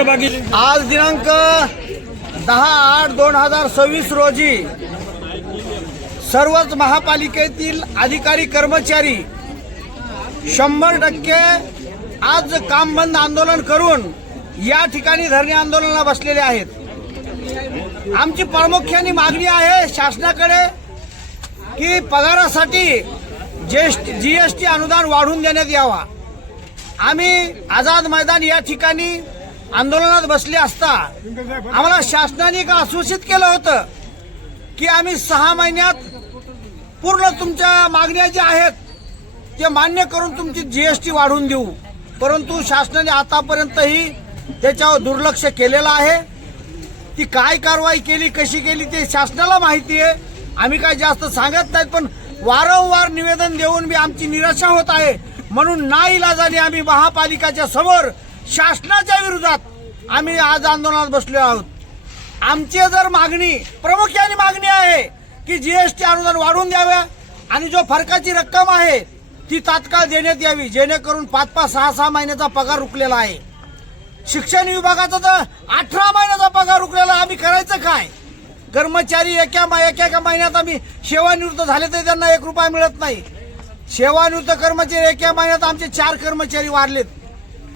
आज दिनांक 10/8/2026 रोजी सर्वच महापालिकेतील अधिकारी कर्मचारी 100% आज काम बंद आंदोलन करून या ठिकाणी धरणे आंदोलनाला बसलेले आहेत। आमची प्रामुख्याने मागणी आहे शासनाकडे की पगारासाठी जीएसटी अनुदान वाढवून देण्यात यावा। आम्ही आझाद मैदान या ठिकाणी आंदोलनात बसले असता आम्हाला शासनाने का आश्वासित केलं होतं की आम्ही 6 महिन्यात पूर्ण तुमच्या मागण्या ज्या आहेत ते मान्य करून तुमची जीएसटी वाढवून देऊ, परंतु शासनाने आतापर्यंतही त्याच्यावर दुर्लक्ष केलेलं आहे। ती काय कारवाई केली कशी केली ते शासनाला माहिती आहे, आम्ही काय जास्त सांगत नाहीत, पण वारंवार निवेदन देऊन मी आमची निराशा होत आहे। म्हणून नाईलाजाने आम्ही महापालिकेच्या समोर शासनाच्या विरोधात आम्ही आज आंदोलनात बसलो आहोत। आमची जर मागणी प्रामुख्याने मागणी आहे की जीएसटी अनुदान वाढवून द्यावे आणि जो फरकाची रक्कम आहे ती तात्काळ देण्यात यावी, जेणेकरून 5-5, 6-6 महिन्याचा पगार रुकलेला आहे। शिक्षण विभागाचा तर 18 महिन्याचा पगार रुकलेला, आम्ही करायचं काय? कर्मचारी एका महिन्यात आम्ही सेवानिवृत्त झाले तरी त्यांना 1 रुपया मिळत नाही। सेवानिवृत्त कर्मचारी एका महिन्यात आमचे 4 कर्मचारी वारलेत,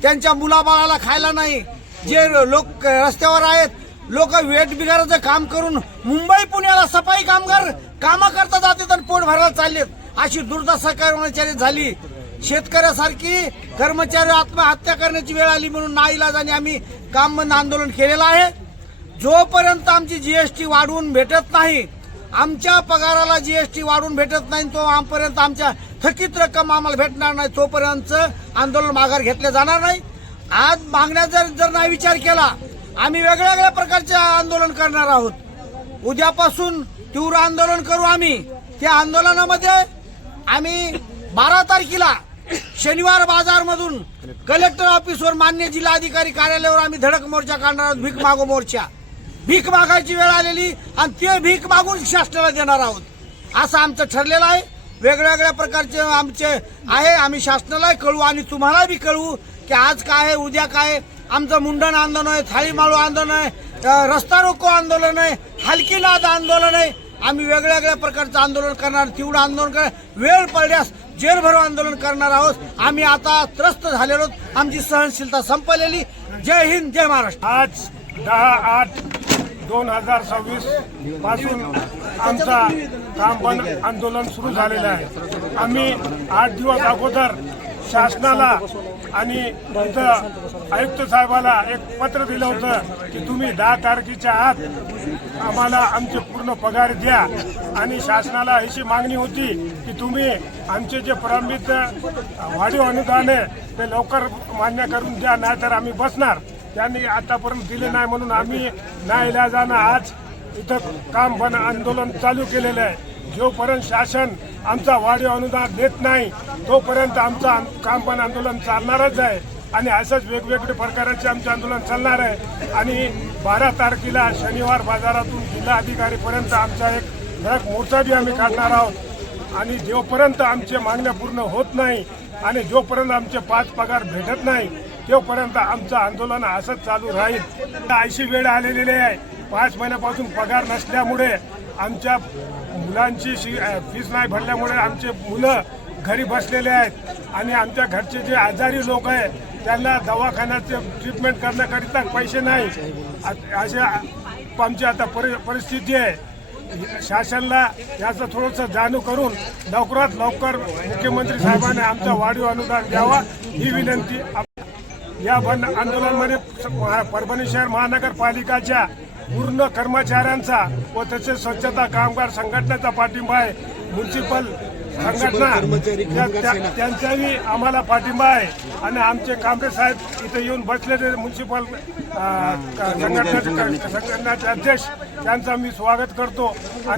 त्यांच्या मुलाबाळाला खायला नाही। जे लोक रस्त्यावर आहेत, लोक वेट बिगाराचं काम करून मुंबई पुण्याला सफाई कामगार कामं करता जातात आणि पोट भरायला चाललेत, अशी दुर्दशा कर्मचारी झाली। शेतकऱ्यासारखी कर्मचारी आत्महत्या करण्याची वेळ आली म्हणून नाईलाजाने आम्ही काम बंद आंदोलन केलेलं आहे। जोपर्यंत आमची जीएसटी वाढवून भेटत नाही, आमच्या पगाराला जीएसटी वाढवून भेटत नाही, तोपर्यंत आमच्या थकीत रक्कम आम्हाला भेटणार नाही, तोपर्यंत आंदोलन माघार घेतले जाणार नाही। आज मागण्या जर नाही विचार केला, आम्ही वेगळ्या प्रकारचे आंदोलन करणार आहोत। उद्यापासून तीव्र आंदोलन करू आम्ही। त्या आंदोलनामध्ये आम्ही 12 तारखेला शनिवार बाजारमधून कलेक्टर ऑफिसवर मान्य जिल्हाधिकारी कार्यालयावर आम्ही धडक मोर्चा काढणार आहोत। भीक मागो मोर्चा, भीक मागायची वेळ आलेली आणि ते भीक मागून शासनाला देणार आहोत असं आमचं ठरलेलं आहे। वेगवेगळ्या प्रकारचे आमचे आहे, आम्ही शासनाला कळवू आणि तुम्हाला बी कळवू की आज काय आहे उद्या काय। आमचं मुंडन आंदोलन आहे, थाळीमाळू आंदोलन आहे, रस्ता रोको आंदोलन आहे, हलकीनाद आंदोलन आहे। आम्ही वेगवेगळ्या प्रकारचं आंदोलन करणार, तीव्र आंदोलन करणार, वेळ पडल्यास जेलभरो आंदोलन करणार आहोत। आम्ही आता त्रस्त झालेलो, आमची सहनशीलता संपलेली। जय हिंद, जय महाराष्ट्र। आज 10/8/2026 पासून आमचा काम बंद आंदोलन सुरू झालेलं आहे। आम्ही 8 दिवस अगोदर शासनाला आणि इथं आयुक्त साहेबाला एक पत्र दिलं होतं की तुम्ही 10 तारखेच्या आत आम्हाला आमचे पूर्ण पगार द्या, आणि शासनाला अशी मागणी होती की तुम्ही आमचे जे प्रलंबित वाढीव अनुदान आहे ते लवकर मान्य करून द्या, नाहीतर आम्ही बसणार। त्यांनी आतापर्यंत दिले नाही म्हणून आम्ही नाईलाजानं आज इथं काम बंद आंदोलन चालू केलेलं आहे। जोपर्यंत शासन आमचा वाढीव अनुदान देत नाही तोपर्यंत आमचा काम बंद आंदोलन चालणारच आहे, आणि असंच वेगवेगळे प्रकारचे आमचे आंदोलन चालणार आहे। आणि 12 तारखेला शनिवार बाजारातून जिल्हाधिकारीपर्यंत आमचा एक धडक मोर्चा बी आम्ही काढणार आहोत। आणि जोपर्यंत आमच्या मागण्या पूर्ण होत नाही आणि जोपर्यंत आमचे 5 पगार भेटत नाही तोपर्यंत आमचं आंदोलन असंच चालू राहील। अशी वेळ आलेली आहे, 5 महिन्यापासून पगार नसल्यामुळे आमच्या मुलांची फीस नाही भरल्यामुळे आमचे मुलं घरी बसलेले आहेत, आणि आमच्या घरचे जे आजारी लोक आहेत त्यांना दवाखान्याचे ट्रीटमेंट करण्याकरिता पैसे नाही। असे आमची आता परिस्थिती आहे। शासनाला याचं थोडंसं जाणीव करून लवकरात लवकर मुख्यमंत्री साहेबांनी आमचा वाढीव अनुदान द्यावा ही विनंती। या बंद आंदोलनामध्ये परभणी शहर महानगरपालिकाच्या पूर्ण कर्मचाऱ्यांचा व तसेच स्वच्छता कामगार संघटनेचा पाठिंबा आहे। म्युन्सिपल संघटना त्यांचाही आम्हाला पाठिंबा आहे, आणि आमचे कांबळे साहेब इथे येऊन बसलेले म्युन्सिपल संघटनाचे अध्यक्ष त्यांचं मी स्वागत करतो। आणि